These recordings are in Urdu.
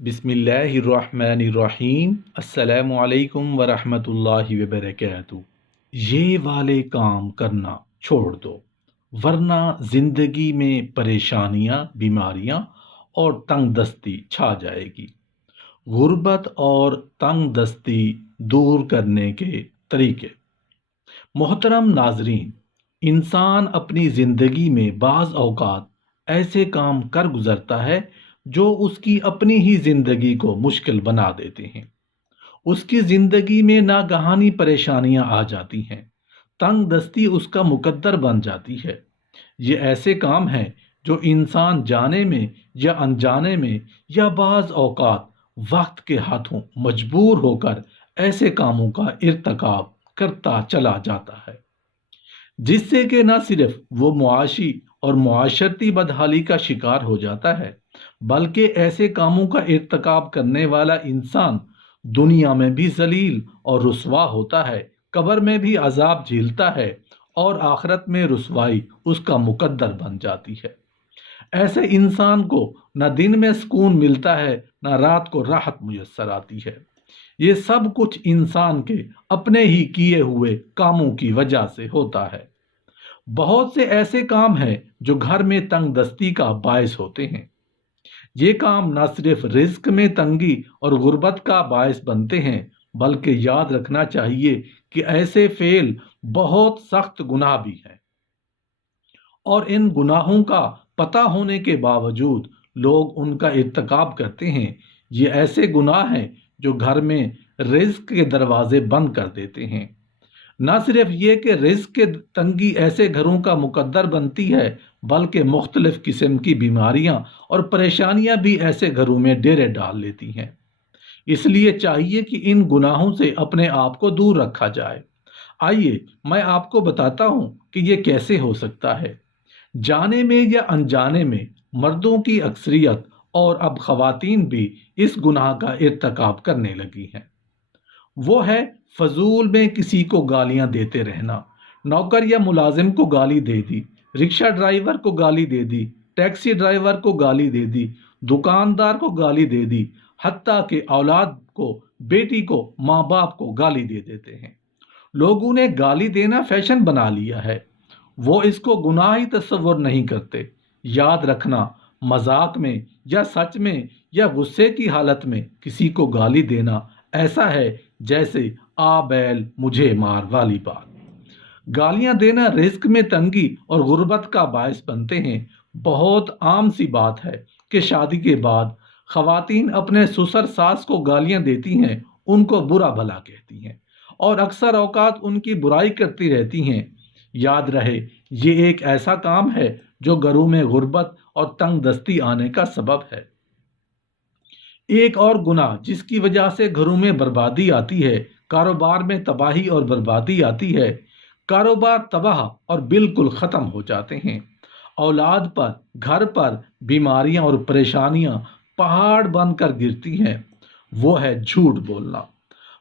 بسم اللہ الرحمن الرحیم۔ السلام علیکم ورحمۃ اللہ وبرکاتہ۔ یہ والے کام کرنا چھوڑ دو ورنہ زندگی میں پریشانیاں، بیماریاں اور تنگ دستی چھا جائے گی۔ غربت اور تنگ دستی دور کرنے کے طریقے۔ محترم ناظرین، انسان اپنی زندگی میں بعض اوقات ایسے کام کر گزرتا ہے جو اس کی اپنی ہی زندگی کو مشکل بنا دیتے ہیں۔ اس کی زندگی میں ناگہانی پریشانیاں آ جاتی ہیں، تنگ دستی اس کا مقدر بن جاتی ہے۔ یہ ایسے کام ہیں جو انسان جانے میں یا انجانے میں یا بعض اوقات وقت کے ہاتھوں مجبور ہو کر ایسے کاموں کا ارتکاب کرتا چلا جاتا ہے، جس سے کہ نہ صرف وہ معاشی اور معاشرتی بدحالی کا شکار ہو جاتا ہے، بلکہ ایسے کاموں کا ارتکاب کرنے والا انسان دنیا میں بھی ذلیل اور رسوا ہوتا ہے، قبر میں بھی عذاب جھیلتا ہے اور آخرت میں رسوائی اس کا مقدر بن جاتی ہے۔ ایسے انسان کو نہ دن میں سکون ملتا ہے، نہ رات کو راحت میسر آتی ہے۔ یہ سب کچھ انسان کے اپنے ہی کیے ہوئے کاموں کی وجہ سے ہوتا ہے۔ بہت سے ایسے کام ہیں جو گھر میں تنگ دستی کا باعث ہوتے ہیں۔ یہ کام نہ صرف رزق میں تنگی اور غربت کا باعث بنتے ہیں، بلکہ یاد رکھنا چاہیے کہ ایسے فعل بہت سخت گناہ بھی ہیں، اور ان گناہوں کا پتہ ہونے کے باوجود لوگ ان کا ارتکاب کرتے ہیں۔ یہ ایسے گناہ ہیں جو گھر میں رزق کے دروازے بند کر دیتے ہیں۔ نہ صرف یہ کہ رزق کے تنگی ایسے گھروں کا مقدر بنتی ہے، بلکہ مختلف قسم کی بیماریاں اور پریشانیاں بھی ایسے گھروں میں ڈیرے ڈال لیتی ہیں۔ اس لیے چاہیے کہ ان گناہوں سے اپنے آپ کو دور رکھا جائے۔ آئیے میں آپ کو بتاتا ہوں کہ یہ کیسے ہو سکتا ہے۔ جانے میں یا انجانے میں مردوں کی اکثریت اور اب خواتین بھی اس گناہ کا ارتکاب کرنے لگی ہیں۔ وہ ہے فضول میں کسی کو گالیاں دیتے رہنا۔ نوکر یا ملازم کو گالی دے دی، رکشہ ڈرائیور کو گالی دے دی، ٹیکسی ڈرائیور کو گالی دے دی، دکاندار کو گالی دے دی، حتیٰ کہ اولاد کو، بیٹی کو، ماں باپ کو گالی دے دیتے ہیں۔ لوگوں نے گالی دینا فیشن بنا لیا ہے، وہ اس کو گناہ ہی تصور نہیں کرتے۔ یاد رکھنا، مذاق میں یا سچ میں یا غصے کی حالت میں کسی کو گالی دینا ایسا ہے جیسے آ بیل مجھے مار والی بات۔ گالیاں دینا رزق میں تنگی اور غربت کا باعث بنتے ہیں۔ بہت عام سی بات ہے کہ شادی کے بعد خواتین اپنے سسر ساس کو گالیاں دیتی ہیں، ان کو برا بھلا کہتی ہیں اور اکثر اوقات ان کی برائی کرتی رہتی ہیں۔ یاد رہے، یہ ایک ایسا کام ہے جو گھروں میں غربت اور تنگ دستی آنے کا سبب ہے۔ ایک اور گناہ جس کی وجہ سے گھروں میں بربادی آتی ہے، کاروبار میں تباہی اور بربادی آتی ہے۔ کاروبار تباہ اور بالکل ختم ہو جاتے ہیں۔ اولاد پر، گھر پر بیماریاں اور پریشانیاں پہاڑ بن کر گرتی ہیں۔ وہ ہے جھوٹ بولنا۔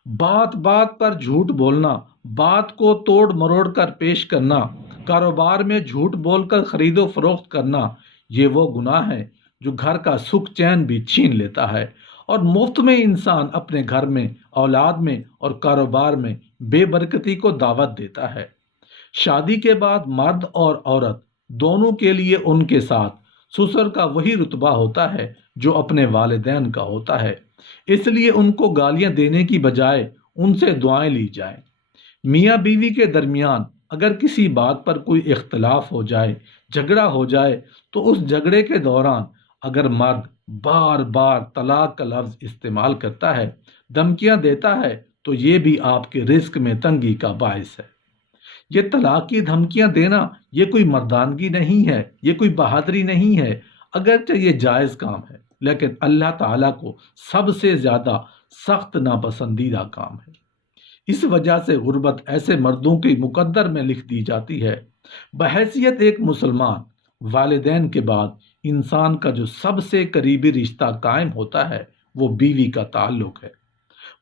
بات بات پر جھوٹ بولنا، بات کو توڑ مروڑ کر پیش کرنا، کاروبار میں جھوٹ بول کر خرید و فروخت کرنا، یہ وہ گناہ ہے جو گھر کا سکھ چین بھی چھین لیتا ہے اور مفت میں انسان اپنے گھر میں، اولاد میں اور کاروبار میں بے برکتی کو دعوت دیتا ہے۔ شادی کے بعد مرد اور عورت دونوں کے لیے ان کے ساتھ سسر کا وہی رتبہ ہوتا ہے جو اپنے والدین کا ہوتا ہے، اس لیے ان کو گالیاں دینے کی بجائے ان سے دعائیں لی جائیں۔ میاں بیوی کے درمیان اگر کسی بات پر کوئی اختلاف ہو جائے، جھگڑا ہو جائے، تو اس جھگڑے کے دوران اگر مرد بار بار طلاق کا لفظ استعمال کرتا ہے، دھمکیاں دیتا ہے، تو یہ بھی آپ کے رزق میں تنگی کا باعث ہے۔ یہ طلاق کی دھمکیاں دینا یہ کوئی مردانگی نہیں ہے، یہ کوئی بہادری نہیں ہے، اگرچہ یہ جائز کام ہے، لیکن اللہ تعالیٰ کو سب سے زیادہ سخت ناپسندیدہ کام ہے۔ اس وجہ سے غربت ایسے مردوں کی مقدر میں لکھ دی جاتی ہے۔ بحیثیت ایک مسلمان، والدین کے بعد انسان کا جو سب سے قریبی رشتہ قائم ہوتا ہے وہ بیوی کا تعلق ہے۔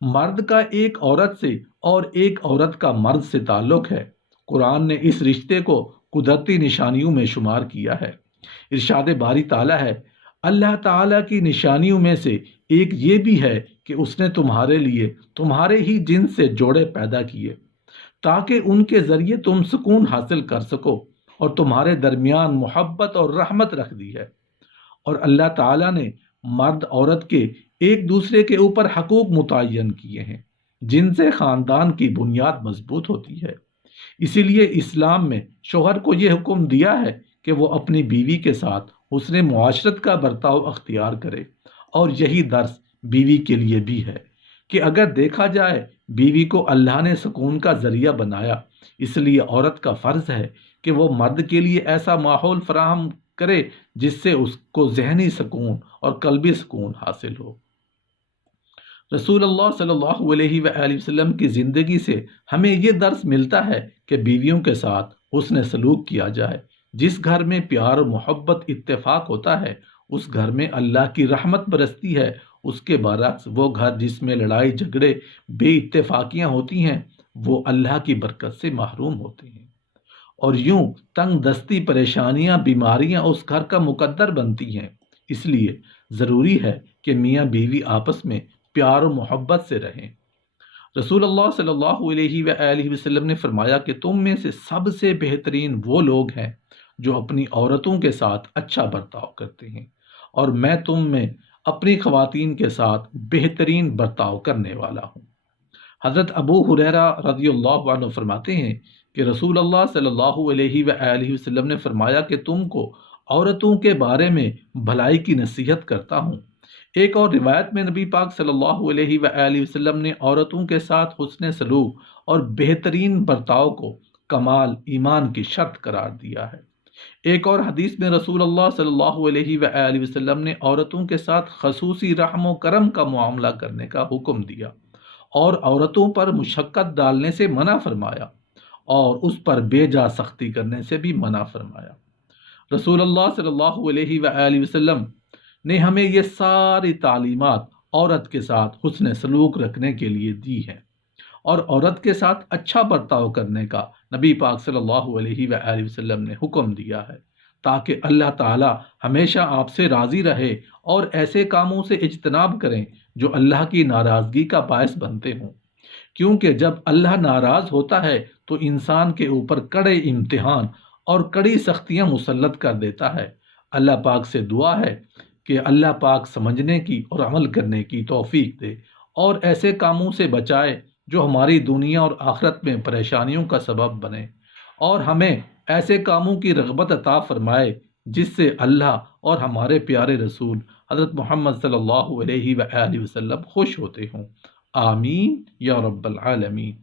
مرد کا ایک عورت سے اور ایک عورت کا مرد سے تعلق ہے۔ قرآن نے اس رشتے کو قدرتی نشانیوں میں شمار کیا ہے۔ ارشاد باری تعالیٰ ہے، اللہ تعالیٰ کی نشانیوں میں سے ایک یہ بھی ہے کہ اس نے تمہارے لیے تمہارے ہی جنس سے جوڑے پیدا کیے تاکہ ان کے ذریعے تم سکون حاصل کر سکو، اور تمہارے درمیان محبت اور رحمت رکھ دی ہے۔ اور اللہ تعالیٰ نے مرد عورت کے ایک دوسرے کے اوپر حقوق متعین کیے ہیں جن سے خاندان کی بنیاد مضبوط ہوتی ہے۔ اسی لیے اسلام میں شوہر کو یہ حکم دیا ہے کہ وہ اپنی بیوی کے ساتھ حسن معاشرت کا برتاؤ اختیار کرے، اور یہی درس بیوی کے لیے بھی ہے کہ اگر دیکھا جائے بیوی کو اللہ نے سکون کا ذریعہ بنایا، اس لیے عورت کا فرض ہے کہ وہ مرد کے لیے ایسا ماحول فراہم کرے جس سے اس کو ذہنی سکون اور قلبی سکون حاصل ہو۔ رسول اللہ صلی اللہ علیہ وآلہ وسلم کی زندگی سے ہمیں یہ درس ملتا ہے کہ بیویوں کے ساتھ حسن سلوک کیا جائے۔ جس گھر میں پیار و محبت اتفاق ہوتا ہے اس گھر میں اللہ کی رحمت برستی ہے، اس کے برعکس وہ گھر جس میں لڑائی جھگڑے بے اتفاقیاں ہوتی ہیں وہ اللہ کی برکت سے محروم ہوتے ہیں، اور یوں تنگ دستی، پریشانیاں، بیماریاں اس گھر کا مقدر بنتی ہیں۔ اس لیے ضروری ہے کہ میاں بیوی آپس میں پیار و محبت سے رہیں۔ رسول اللہ صلی اللہ علیہ وآلہ وسلم نے فرمایا کہ تم میں سے سب سے بہترین وہ لوگ ہیں جو اپنی عورتوں کے ساتھ اچھا برتاؤ کرتے ہیں، اور میں تم میں اپنی خواتین کے ساتھ بہترین برتاؤ کرنے والا ہوں۔ حضرت ابو ہریرہ رضی اللہ عنہ فرماتے ہیں کہ رسول اللہ صلی اللہ علیہ وآلہ وسلم نے فرمایا کہ تم کو عورتوں کے بارے میں بھلائی کی نصیحت کرتا ہوں۔ ایک اور روایت میں نبی پاک صلی اللہ علیہ وآلہ وسلم نے عورتوں کے ساتھ حسن سلوک اور بہترین برتاؤ کو کمال ایمان کی شرط قرار دیا ہے۔ ایک اور حدیث میں رسول اللہ صلی اللہ علیہ وآلہ وسلم نے عورتوں کے ساتھ خصوصی رحم و کرم کا معاملہ کرنے کا حکم دیا، اور عورتوں پر مشقت ڈالنے سے منع فرمایا، اور اس پر بے جا سختی کرنے سے بھی منع فرمایا۔ رسول اللہ صلی اللہ علیہ وآلہ وسلم نے ہمیں یہ ساری تعلیمات عورت کے ساتھ حسن سلوک رکھنے کے لیے دی ہیں، اور عورت کے ساتھ اچھا برتاؤ کرنے کا نبی پاک صلی اللہ علیہ وآلہ وسلم نے حکم دیا ہے تاکہ اللہ تعالی ہمیشہ آپ سے راضی رہے اور ایسے کاموں سے اجتناب کریں جو اللہ کی ناراضگی کا باعث بنتے ہوں، کیونکہ جب اللہ ناراض ہوتا ہے تو انسان کے اوپر کڑے امتحان اور کڑی سختیاں مسلط کر دیتا ہے۔ اللہ پاک سے دعا ہے کہ اللہ پاک سمجھنے کی اور عمل کرنے کی توفیق دے، اور ایسے کاموں سے بچائے جو ہماری دنیا اور آخرت میں پریشانیوں کا سبب بنے، اور ہمیں ایسے کاموں کی رغبت عطا فرمائے جس سے اللہ اور ہمارے پیارے رسول حضرت محمد صلی اللہ علیہ وآلہ وسلم خوش ہوتے ہوں۔ آمین یا رب العالمین۔